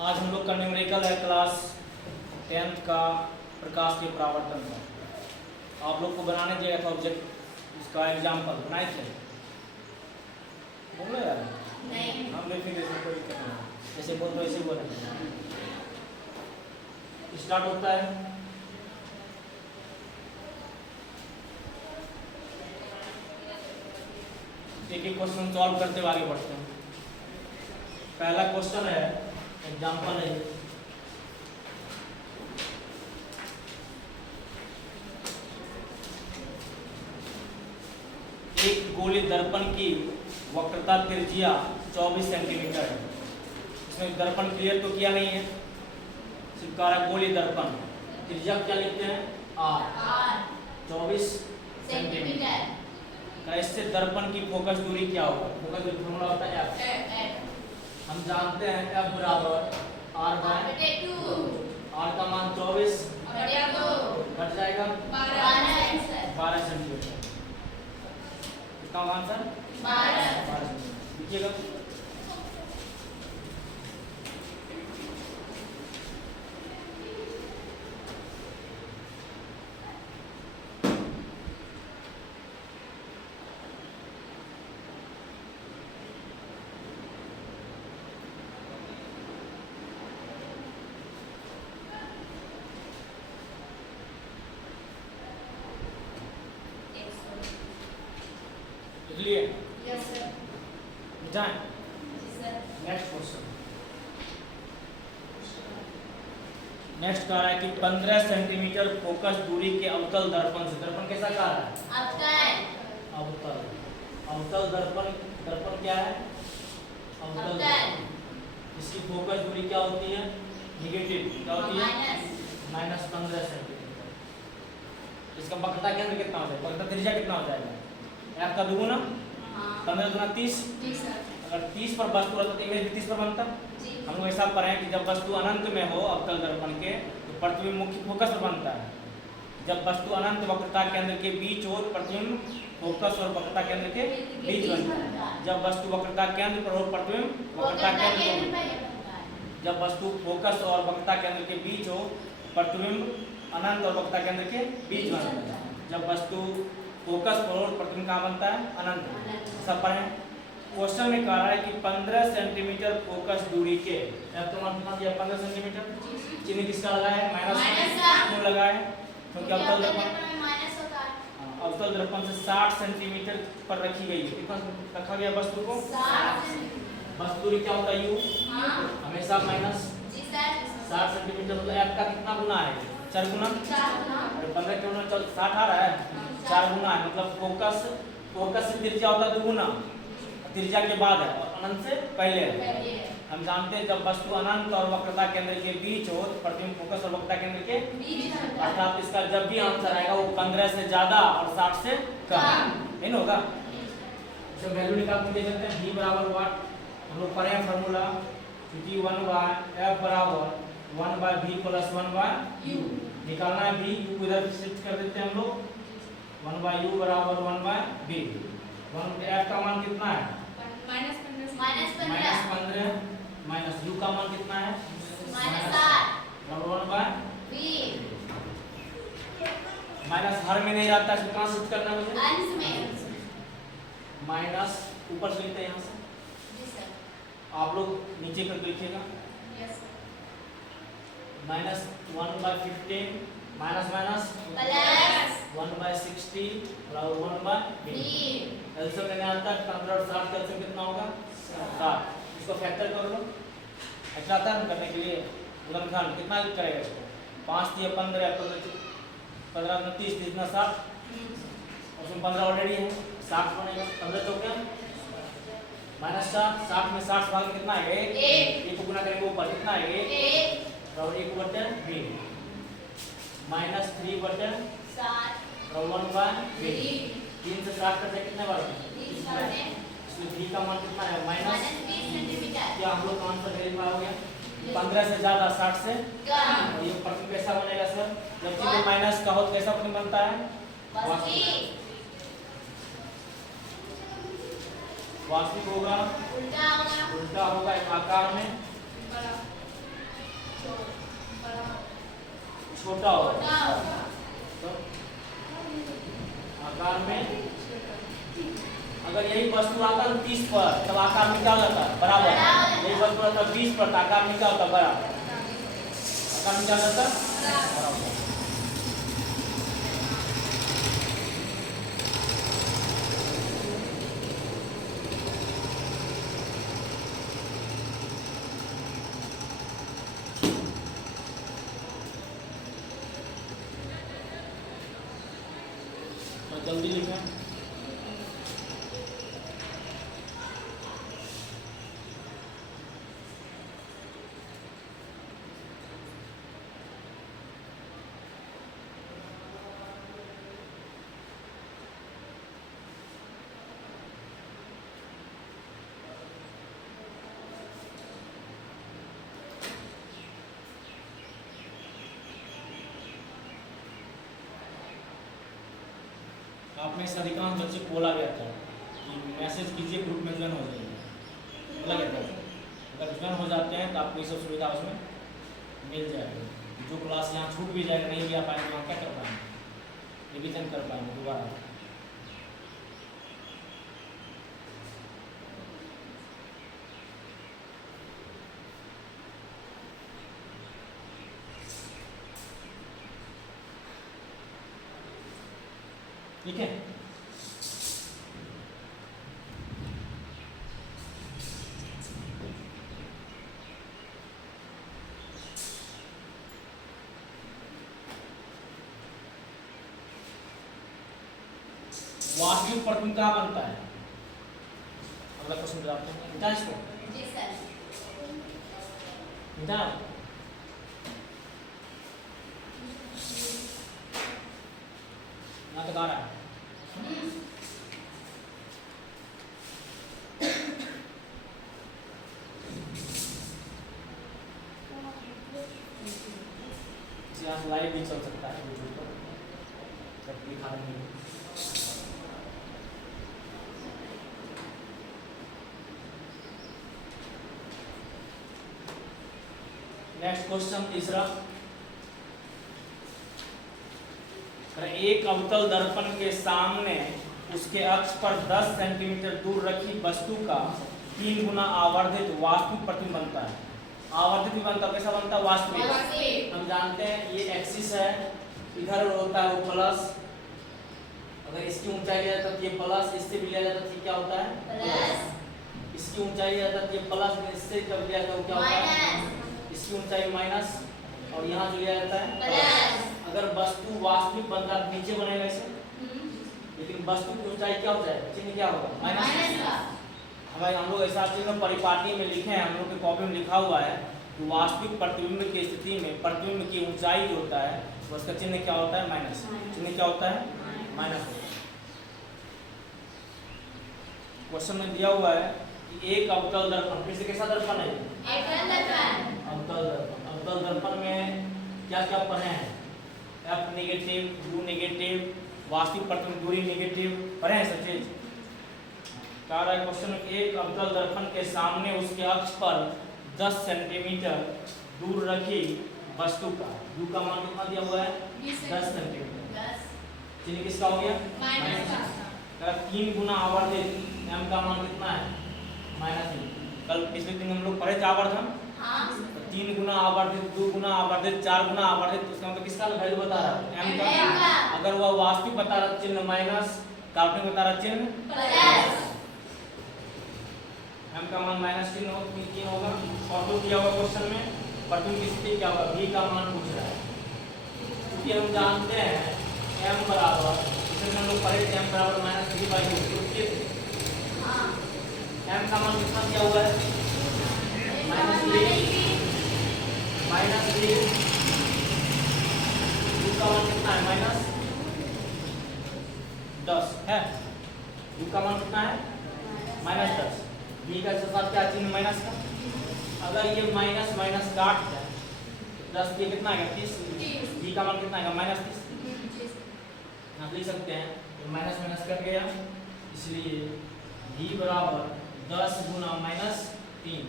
आज हम लोग का न्यूमेरिकल है क्लास 10th का प्रकाश के परावर्तन का। आप लोग को बनाने दिया था ऑब्जेक्ट, इसका एग्जाम्पल बनाए थे। बोलो यार नहीं। हम लिखेंगे, इसमें कोई दिक्कत नहीं, जैसे बोल दो ऐसे बोलेंगे। स्टार्ट होता है। एक एक क्वेश्चन सॉल्व करते हुए आगे बढ़ते हैं। पहला क्वेश्चन है, एग्जाम्पल है, एक गोली दर्पण की वक्रता त्रिज्या 24 सेंटीमीटर है। इसमें दर्पण क्लियर तो किया नहीं है, सिर्फ कह रहा गोली दर्पण, त्रिज्या क्या लिखते हैं आर, 24 सेंटीमीटर। इससे दर्पण की फोकस दूरी क्या होगा? फोकस दूरी फॉर्मूला होता है एफ। हम जानते हैं एफ बराबर आर बाय 2। आर का मान 24 घट जाएगा 12 सेंटीमीटर। इसका आंसर 12 लिखिएगा। लिए यस सर। जाएं सर। Next question. नेक्स्ट कह रहा है कि 15 सेंटीमीटर फोकस दूरी के अवतल दर्पण से, दर्पण कैसा कह रहा है? अवतल। अवतल दर्पण, दर्पण क्या है? अवतल दर्पण। इसकी फोकस दूरी क्या होती है? निगेटिव क्या होती है? -15 सेंटीमीटर। इसका वक्रता केंद्र कितना हो जाएगा? वक्रता त्रिज्या कितना हो जाएगा? एफ का दुगुना 15 गुना 30। अगर 30 पर वस्तु रहता तो इमेज भी 30 पर बनता। हम लोग ऐसा पढ़े कि जब वस्तु अनंत में हो अवतल दर्पण के तो प्रतिबिंब मुख्य फोकस पर बनता है। जब वस्तु अनंत वक्रता केंद्र के बीच हो तो प्रतिबिंब फोकस और वक्रता केंद्र के बीच बनता है। जब वस्तु वक्रता केंद्र पर हो प्रतिबिंब वक्रता केंद्र पर। जब वस्तु फोकस और वक्रता केंद्र के बीच हो प्रतिबिंब अनंत और वक्रता केंद्र के बीच बनता है। जब वस्तु फोकस पर और प्रतिबिंब कहाँ बनता है? अनंत। सब पढ़े। क्वेश्चन में कह रहा है कि 15 सेंटीमीटर फोकस दूरी के, तो मान कितना दिया? 15 सेंटीमीटर। चिन्ह किसका लगा है? माइनस क्यों लगा है? क्योंकि अवतल दर्पण अवतल दर्पण से 60 सेंटीमीटर पर रखी गई है। कितना रखा गया वस्तु को? 60। वस्तु दूरी क्या होता है? यू हमेशा माइनस 60 सेंटीमीटर। मतलब एफ का कितना गुना है? 4 गुना। 15 के गुना 60 आ रहा है, 4 गुना है। मतलब फोकस से त्रिज्या होता है दुगुना, त्रिज्या के बाद है और अनंत से पहले है। हम जानते हैं जब वस्तु अनंत और वक्रता केंद्र के बीच हो तो प्रतिबिंब फोकस और वक्रता केंद्र के बीच, अर्थात इसका जब भी आंसर आएगा वो 15 से ज्यादा और 60 से कम नहीं होगा। तो वैल्यू निकाल के दे सकते हैं। v बराबर व्हाट हम लोग पढ़े हैं फार्मूला, क्योंकि 1/f बराबर 1/v प्लस 1/u निकालना है। v u को इधर शिफ्ट कर देते हैं हम लोग। 1/u बराबर 1/v। 1 f का मान कितना है? -15 माइनस u का मान कितना है? -8 1/v। माइनस हर में नहीं रहता, इसको कहां शिफ्ट करना है मुझे? अंश में। माइनस ऊपर से लिखते हैं यहां से। जी सर। आप लोग नीचे करके लिखिएगा। Yes sir. -1/15 minus minus plus 1/60 और 1/v। एलसीएम लेने आता है 15 और 60 का एलसीएम कितना होगा? 7। इसको फैक्टर कर लो। ऐसा आता है करने के लिए उदाहरण कितना करेगा इसको? 5 दिया 15 15 में 30 30 में 60 और उसमें 15 ऑलरेडी है 60 बनेगा। 15 चौके -60 60 में 60 भाग कितना है? 1 को गुना करेंगे ऊपर कितना है? 1 और 1/v -3/7 और 1/v। 3 से 60 करते कितने बार? 30 बार। इसलिए v का मान कितना है? -20 सेंटीमीटर। क्या हम लोग आंसर वेरीफाई हो गया? 15 से ज्यादा 60 से कम। और ये प्रतिबिंब कैसा बनेगा सर? जब चिन्ह माइनस का हो तो कैसा प्रतिबिंब बनता है? वास्तविक होगा, उल्टा होगा एक आकार में छोटा होगा। तो आकार में अगर यही वस्तु आता है 30 पर तब आकार में क्या हो जाता है? बराबर। यही वस्तु आता है 20 पर तो आकार में क्या होता है? बराबर। आकार में क्या हो जाता है? बराबर। तो जल्दी लिखें। आप में से अधिकांश बच्चे को बोला गया था कि मैसेज कीजिए, ग्रुप में ज्वाइन हो जाइए, बोला गया था। अगर ज्वाइन हो जाते हैं तो आपको ये सब सुविधा उसमें मिल जाएगी। जो क्लास यहाँ छूट भी जाएगा, नहीं भी आ पाएंगे, वहाँ क्या कर पाएंगे? रिविजन कर पाएंगे दोबारा। ठीक है। वास्तविक प्रतिबिंब कहाँ बनता है? अगला क्वेश्चन बताते हैं। बेटा इसको जी सर। बेटा यहाँ तक आ रहा है। यहाँ लाइव भी चल सकता है यूट्यूब पर, सब दिखा रहे हैं। नेक्स्ट क्वेश्चन तीसरा। एक अवतल दर्पण के सामने उसके अक्ष पर 10 सेंटीमीटर दूर रखी वस्तु का 3 गुना आवर्धित वास्तविक प्रतिबिंब बनता है। आवर्धित भी बनता है, कैसा बनता है? वास्तविक। हम जानते हैं ये एक्सिस है, इधर होता है वो प्लस, अगर इसकी ऊंचाई लिया जाता है तो ये प्लस, इससे भी लिया जाता है तो क्या होता है? प्लस। इसकी ऊंचाई लिया जाता है तो ये प्लस, इससे जब लिया जाता है क्या होता है? इसकी ऊंचाई माइनस, और यहाँ जो लिया जाता है प्लस। अगर वस्तु वास्तविक बनता है नीचे बनेगा इसे, लेकिन वस्तु की ऊंचाई क्या हो जाएगा? चिन्ह क्या होगा? माइनस का। हमारे हम लोग ऐसा चिन्ह परिपाटी में लिखे हैं, हम लोग के कॉपी में लिखा हुआ है कि वास्तविक प्रतिबिंब की स्थिति में प्रतिबिंब की ऊंचाई जो होता है उसका चिन्ह क्या होता है? माइनस। चिन्ह क्या होता है? माइनस। क्वेश्चन में दिया हुआ है कि एक अवतल दर्पण, फिर से कैसा दर्पण है? अवतल दर्पण। अवतल दर्पण में क्या क्या पढ़े हैं? F नेगेटिव, U नेगेटिव, वास्तविक प्रतिबिंब दूरी नेगेटिव, पढ़े हैं सब चीज। कह रहा है क्वेश्चन, एक अवतल दर्पण के सामने उसके अक्ष पर 10 सेंटीमीटर दूर रखी वस्तु का U का मान कितना दिया हुआ है? 10 सेंटीमीटर। चिन्ह किसका हो गया? माइनस का। 3 गुना आवर्धित, M का मान कितना है? -3। कल पिछले दिन हम लोग पढ़े थे आवर्धन। 3 गुना आवर्धित, 2 गुना आवर्धित, 4 गुना आवर्धित, उसका मतलब किसका वैल्यू बता रहा है? M का। अगर वह वास्तविक बता रहा चिन्ह माइनस, काल्पनिक बता रहा चिन्ह प्लस। M का मान माइनस चिन्ह होगा। और तो किया हुआ क्वेश्चन में प्रतिबिंब की स्थिति क्या होगा? V का मान पूछ रहा है, क्योंकि हम जानते हैं M बराबर, इसमें हम लोग पढ़े थे M बराबर -3/2। M का मान कितना दिया हुआ है? -3। U का मान कितना है? -10 है। U का मान कितना है? -10। V का साथ क्या चिन्ह? माइनस का। अगर ये माइनस माइनस काट जाए 10 ये कितना आएगा? 30। V का मान कितना आएगा? -30। आप लिख सकते हैं तो माइनस माइनस कट गया, इसलिए V बराबर 10 गुना -3।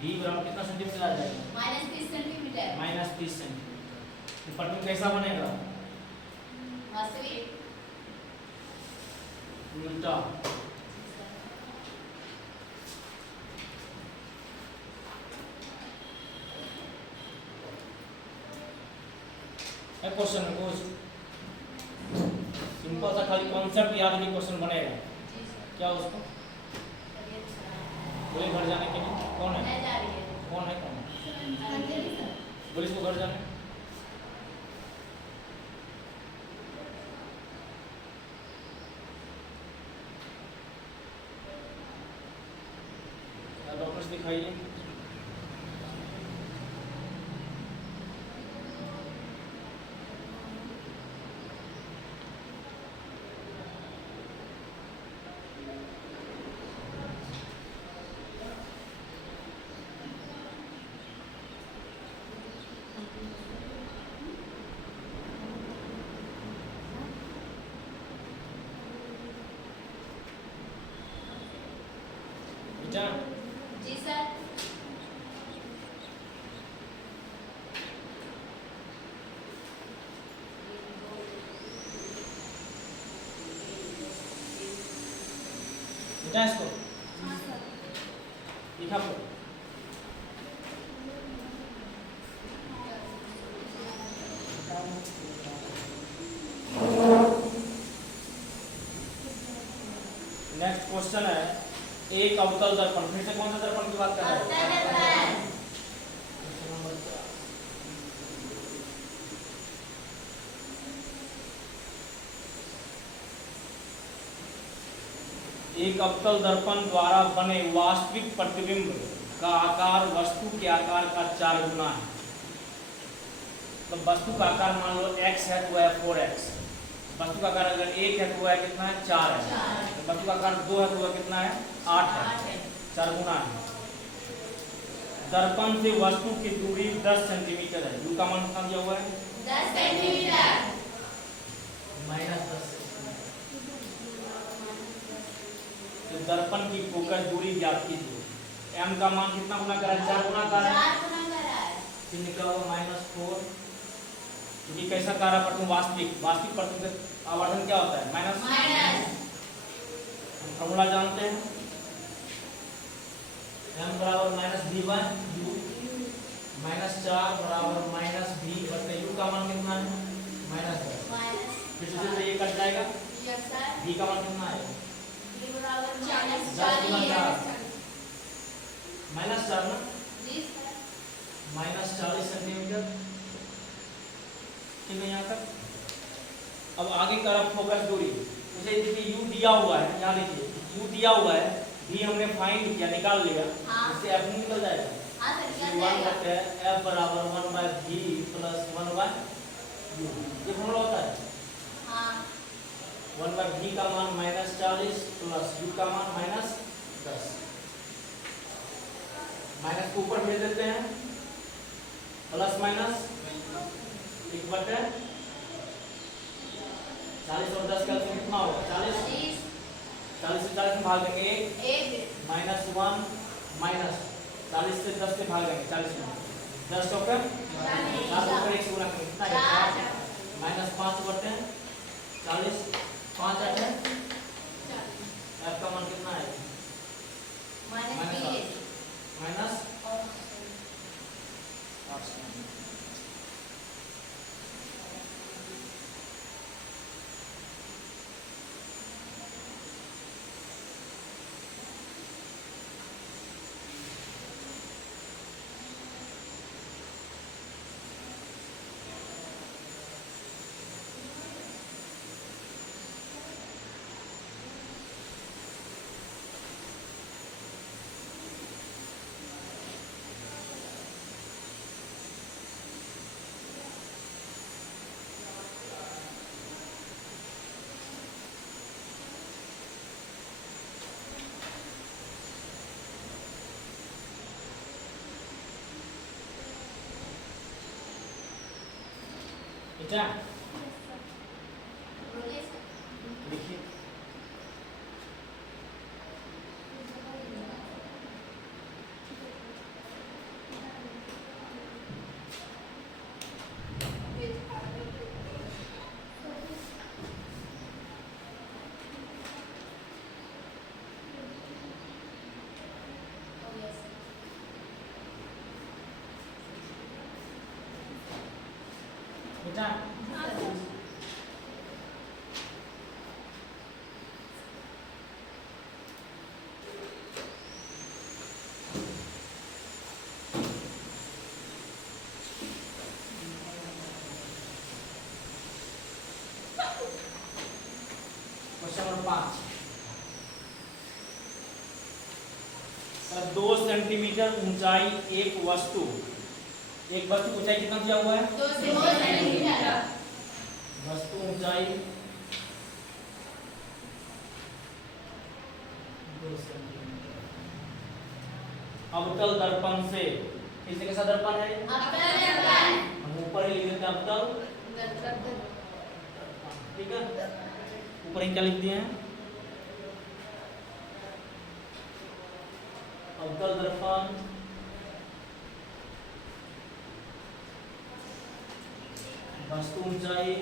V d बराबर कितना सेंटीमीटर आ जाएगा? -30 सेंटीमीटर। -30 सेंटीमीटर। प्रतिबिंब कैसा बनेगा? वास्तविक। उल्टा। क्वेश्चन कुछ सिंपल सा खाली कॉन्सेप्ट याद नहीं क्वेश्चन बनेगा। क्या उसको बोले घर जाने के लिए? कौन है? कौन है? बोले इसको घर जाने। डॉक्टर्स दिखाइए। जी सर। बेटा इसको लिखा पढ़ो। नेक्स्ट क्वेश्चन है एक अवतल दर्पण। फिर से कौन सा दर्पण की बात कर रहे हैं? एक अवतल दर्पण द्वारा बने वास्तविक प्रतिबिंब का आकार वस्तु के आकार का 4 गुना है। तो वस्तु का आकार मान लो x है तो है 4x। वस्तु का आकार अगर 1 है तो वह कितना है? 4 है। तो वस्तु का आकार 2 है तो वह कितना है? 8 है। 4 गुना है। दर्पण से वस्तु की दूरी 10 सेंटीमीटर है। u का मान कितना दिया हुआ है? 10 सेंटीमीटर। -10। तो दर्पण की फोकस दूरी ज्ञात कीजिए। m का मान कितना गुना करा है? 4 गुना करा है। 4 गुना करा है। फिर निकला हुआ -4। क्योंकि कैसा कार्य प्रतिबिंब वास्तविक प्रतिबिंब आवर्धन क्या होता है? माइनस। हम फॉर्मूला जानते हैं m बराबर -v1 u -4 बराबर -v बटे u का मान कितना है? -10। फिर से ये कट जाएगा। Yes sir. v का मान कितना है? v बराबर -40। -4 ना? जी सर। -40 सेंटीमीटर। ठीक है यहाँ तक। अब आगे की तरफ फोकस दूरी। जैसे देखिए u दिया हुआ है, यहाँ देखिए u दिया हुआ है, v हमने फाइंड किया, निकाल लिया। इससे f निकल जाएगा। हाँ सर निकल 1 जाएगा। बटे f बराबर 1/v प्लस 1/u। ये फॉर्मूला होता है। हाँ 1/v का मान -40 प्लस u का मान -10। माइनस को ऊपर भेज देते हैं। प्लस माइनस 1 बटे 40 और 10 का कितना होगा? 40 से 40 में भाग देंगे 1 -1 माइनस 40 से 10 से भाग देंगे 40 में 10 होकर 4 होकर 1 से गुणा करेंगे कितना है? -5 बटे 40 5 8 है। f का मान कितना है? माइनस बेटा देखिए समझा? क्वेश्चन नंबर 5, 2 सेंटीमीटर ऊंचाई एक वस्तु की ऊंचाई कितना दिया हुआ है? 2 सेंटीमीटर। वस्तु ऊंचाई 2 सेंटीमीटर अवतल दर्पण से, इससे कैसा दर्पण है? अवतल दर्पण। हम ऊपर ही लिख देते हैं अवतल, ठीक है, ऊपर ही क्या लिख दिए हैं? अवतल दर्पण वस्तु ऊंचाई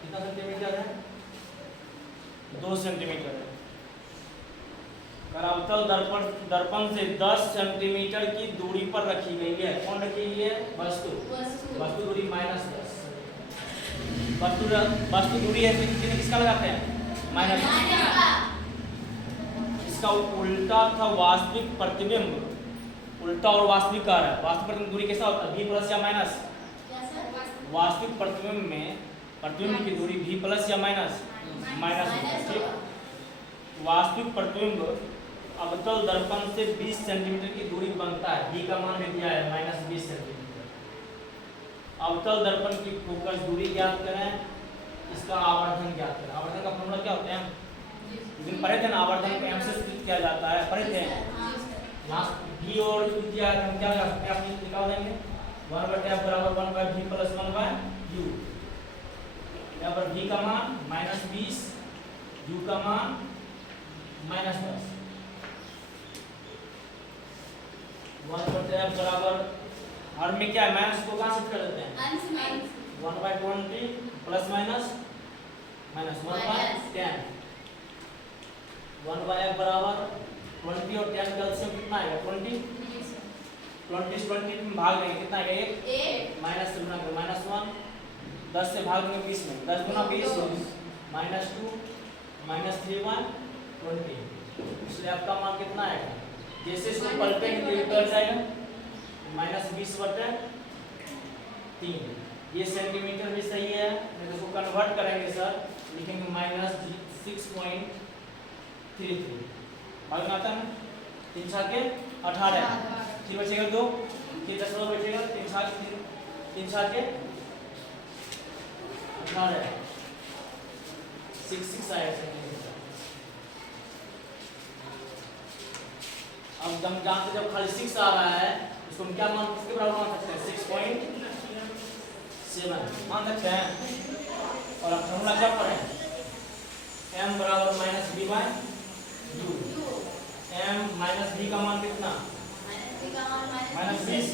कितना सेंटीमीटर है? 2 सेंटीमीटर है। अवतल दर्पण से 10 सेंटीमीटर की दूरी पर रखी गई है। कौन रखी गई है? वस्तु दूरी -10। वस्तु दूरी है किसका लगाते हैं? माइनस। इसका उल्टा था वास्तविक प्रतिबिंब। उल्टा और वास्तविक आ रहा है। वास्तविक प्रतिबिंब दूरी कैसा होता है? v प्लस या माइनस? वास्तविक प्रतिबिंब में प्रतिबिंब की दूरी v प्लस या माइनस? माइनस। ठीक। वास्तविक प्रतिबिंब अवतल दर्पण से 20 सेंटीमीटर की दूरी बनता है। v का मान दिया है -20 सेंटीमीटर। अवतल दर्पण की फोकस दूरी ज्ञात करें, इसका आवर्धन ज्ञात करें। आवर्धन का फॉर्मूला क्या होता है? लेकिन पढ़े थे ना, आवर्धन को m से सूचित किया जाता है, पढ़े थे। यहाँ v और u दिया है, हम क्या कर सकते हैं? आप निकाल देंगे 1/f बराबर 1/v प्लस 1/u। यहाँ पर v का मान -20, u का मान -10। 1/f बराबर, और में क्या है? माइनस को कहाँ शिफ्ट कर देते हैं? 1/20 प्लस माइनस -1/10। 1/f बराबर 20 और 10 का एलसीएम कितना आएगा? 20। 20 से 20 में भाग देंगे, कितना आएगा? 1। माइनस से गुना करें, -1। 10 से भाग देंगे 20 में, 10 गुना 20 -2 -3 20। इसलिए आपका मान कितना आएगा? जैसे इसको पलटेंगे तो उतर जाएगा -20/3। ये सेंटीमीटर भी सही है, नहीं तो इसको कन्वर्ट करेंगे सर, लिखेंगे -6.33। भाग में आता है ना? 3 छाके 18, फिर बचेगा 2, फिर 10 बचेगा, 3 छाके 18, 6 आएगा सेंटीमीटर। अब हम जानते जब खाली 6 आ रहा है, इसको हम क्या मान, किसके बराबर मान सकते हैं? 6.7 मान सकते हैं। और अब फॉर्मूला क्या पढ़े? m बराबर -v/u। m -v का मान कितना? -20।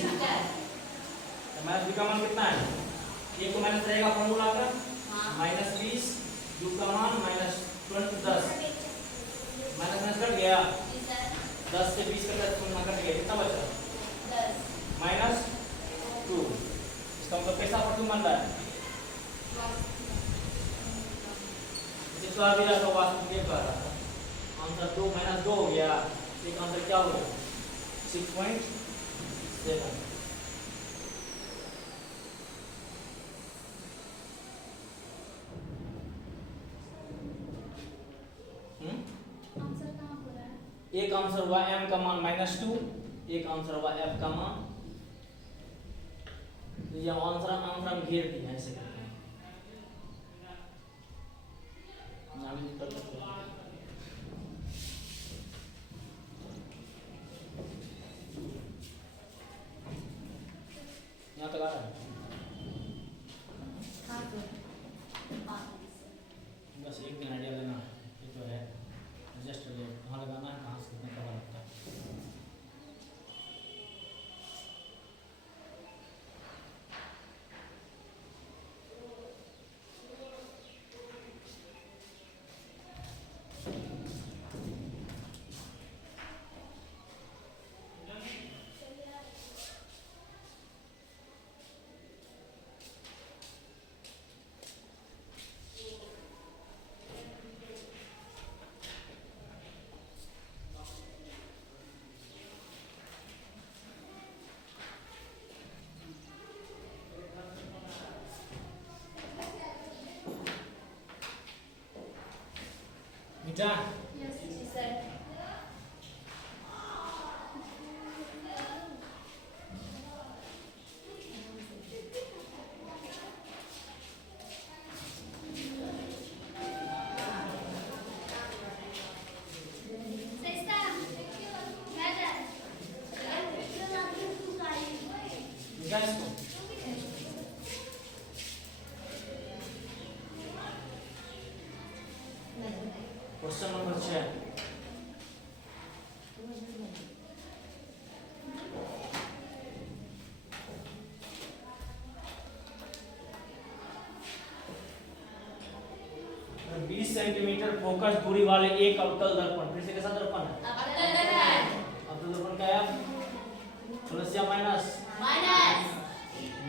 -v का मान कितना है? ये को माइनस रहेगा फॉर्मूला का, -20, u का मान -10। माइनस कट गया, 10 से 20 कट गया, कितना बचा? -2। इसका मतलब कैसा प्रतिबिंब बन रहा है? इस बार भी रहा वास्तविक ये कह रहा था। आंसर 2 -2 हो गया। एक आंसर क्या हो गया? 6.7। एक आंसर हुआ m का मान -2, एक आंसर हुआ f का मान। ये आंसर हम घेर दिए हैं, ऐसे करते हैं ना भी कर सकते हैं। यहाँ तक आ रहा है? बस एक दिन आइडिया लेना है, ये तो है जस्ट कहाँ लगाना है, कहाँ से कितना कवर लगता है। बेटा जी सर। बेटा इसको क्वेश्चन नंबर 6 20 सेंटीमीटर फोकस दूरी वाले एक अवतल दर्पण, फिर से कैसा दर्पण है? अवतल दर्पण क्या है? प्लस या माइनस?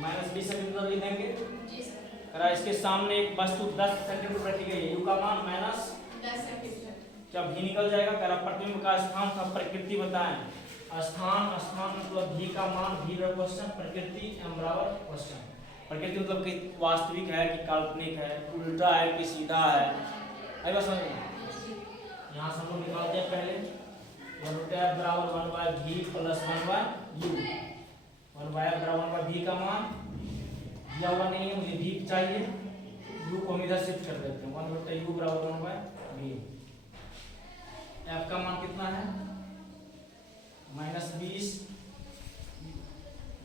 माइनस 20 सेंटीमीटर लिख देंगे। जी सर। करा इसके सामने एक वस्तु 10 सेंटीमीटर रखी गई है, यू का मान माइनस 10 सेंटीमीटर। जब भी निकल जाएगा। करा प्रतिबिंब का स्थान था प्रकृति बताएं। स्थान मतलब भी का मान, भी क्वेश्चन, प्रकृति m बराबर क्वेश्चन। प्रकृति मतलब कि वास्तविक है कि काल्पनिक है, उल्टा है कि सीधा है, आई बात समझ में? यहाँ से हम लोग निकालते हैं पहले 1/f बराबर 1/v प्लस 1/u। 1/f बराबर 1/v का मान दिया हुआ नहीं है, मुझे v चाहिए, u को हम इधर शिफ्ट कर देते हैं। 1/u बराबर 1/v। f का मान कितना है? -20,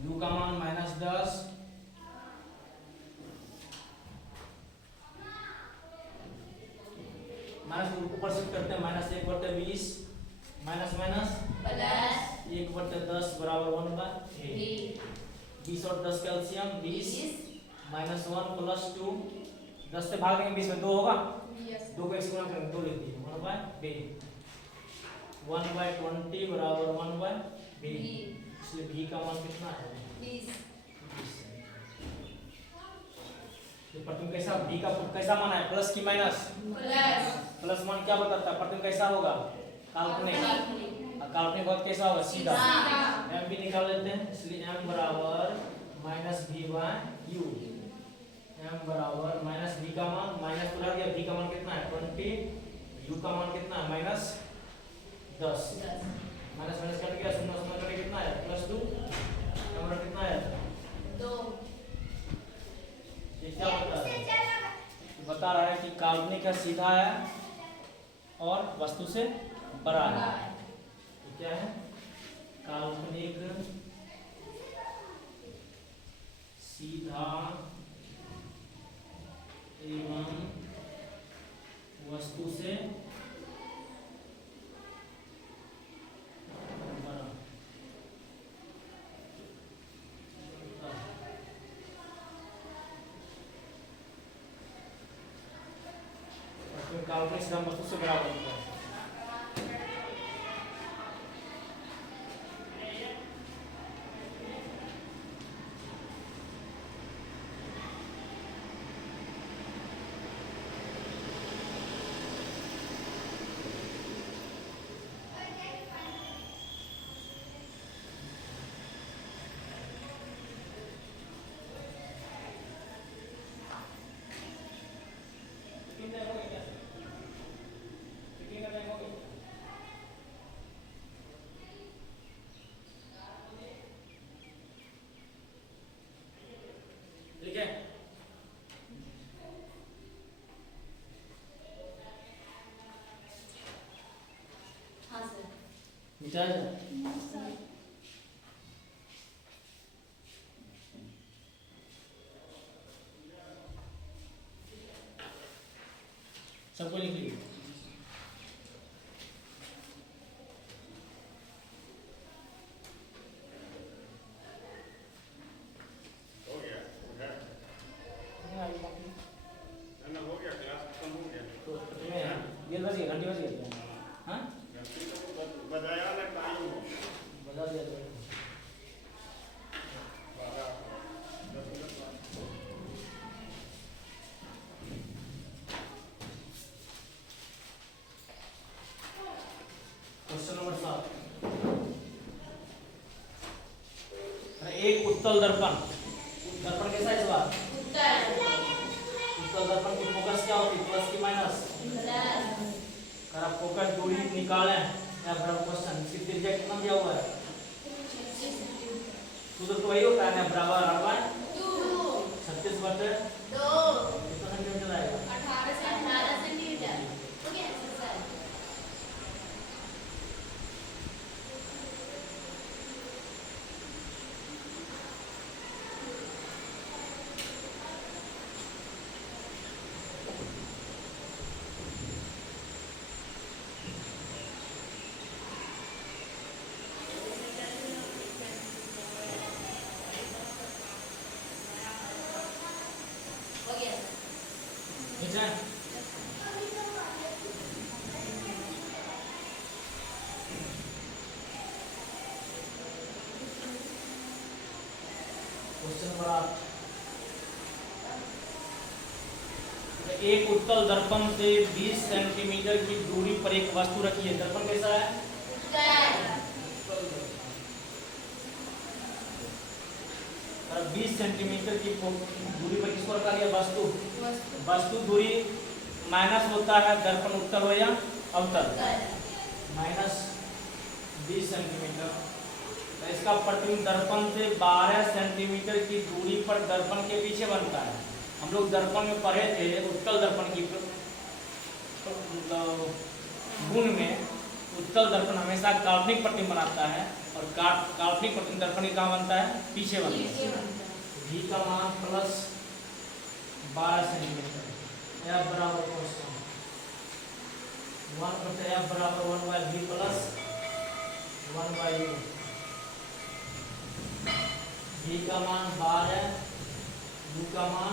u का मान -10, माइनस ऊपर शिफ्ट करते हैं। -1/20 माइनस माइनस प्लस 1/10 बराबर 1/v। 20 और 10 कैल्शियम 20 -1 + 2, 10 से भाग देंगे 20 में 2 होगा, 2 को 1 से गुणा करेंगे 2 लिख दीजिए 1/v। 1/20 बराबर 1/v, इसलिए v का मान कितना है? 20। तो प्रतिबिंब कैसा, v का कैसा मान है? प्लस की माइनस? प्लस मान क्या बताता है? प्रतिबिंब कैसा होगा? काल्पनिक। काल्पनिक बात कैसा होगा? सीधा। m भी निकाल लेते हैं, इसलिए m बराबर -v/u। m बराबर -v का मान माइनस उधर गया, v का मान कितना है? 20, u का मान कितना है? -10। माइनस माइनस कट गया, शून्य शून्य कट कितना है? +2। m कितना है? 2। ये क्या बता रहा है? बता रहा है कि काल्पनिक है, सीधा है और वस्तु से बड़ा है। तो क्या है? काल्पनिक, सीधा एवं वस्तु से बड़ा। काल्पनिक सीधा वस्तु से बराबर होता है। ठीक है, हाँ सर। मिटा जाए। सबको लिख लीजिए। ये बस ये घंटी बज गई। हाँ बताया ना टाइम हो बता दिया तो। क्वेश्चन नंबर 7, एक उत्तल दर्पण। दर्पण कैसा है इस बार? उत्तल दर्पण की फोकस क्या होती है? प्लस की माइनस? फोकस दूरी निकालें या बराबर क्वेश्चन इसकी त्रिज्या कितना दिया हुआ है? सूत्र तो वही होता है ना, बराबर r/2 36 बटे 2 कितना सेंटीमीटर आएगा? 18 सेंटीमीटर। Okay sir. ओके ठीक है। क्वेश्चन नंबर 8, एक उत्तल दर्पण से 20 सेंटीमीटर की दूरी पर एक वस्तु रखी है। दर्पण कैसा है? और 20 सेंटीमीटर की दूरी पर किसको रखा गया? वस्तु। वस्तु दूरी माइनस होता है दर्पण उत्तल हो या अवतल, -20 सेंटीमीटर। तो इसका प्रतिबिंब दर्पण से 12 सेंटीमीटर की दूरी पर दर्पण के पीछे बनता है। हम लोग दर्पण में पढ़े थे उत्तल दर्पण की गुण में, उत्तल दर्पण हमेशा काल्पनिक प्रतिबिंब बनाता है और काल्पनिक प्रतिबिंब दर्पण कहाँ बनता है? पीछे बनता है। v का मान प्लस 12 सेंटीमीटर, f बराबर क्वेश्चन 1 बटे f बराबर 1/v प्लस 1/u। v का मान 12, u का मान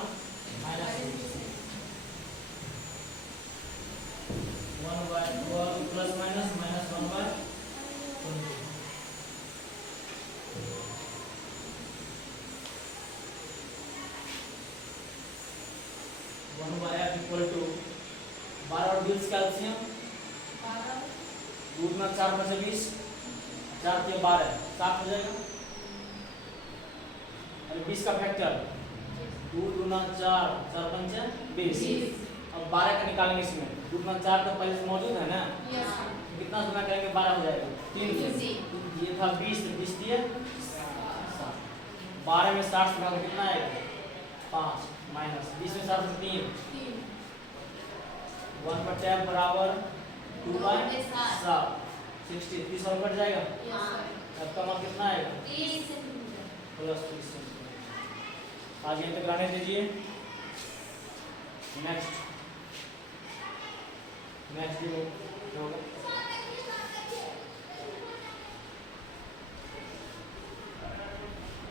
-1/12 plus minus -1/20। 1/f equal to 12 और 20 कैल्शियम 2 गुना 4 में से 20, 4 के 12 7 हो जाएगा। और 20 का फैक्टर 2 गुना 4 4 पंचे 20। अब 12 का निकालेंगे इसमें, 2 गुना 4 तो पहले से मौजूद है ना, कितना गुना करेंगे? 12 हो जाएगा 3 से। ये था 20 तो 20 दिए 12 में 60 से भाग कितना आएगा? 5 माइनस 20 में 60 से 3 1 बटे f बराबर 2/7 60 30 और कट जाएगा। f का मान कितना आएगा? Plus 30 centimetre. आगे तक रहने दीजिए। नेक्स्ट जो होगा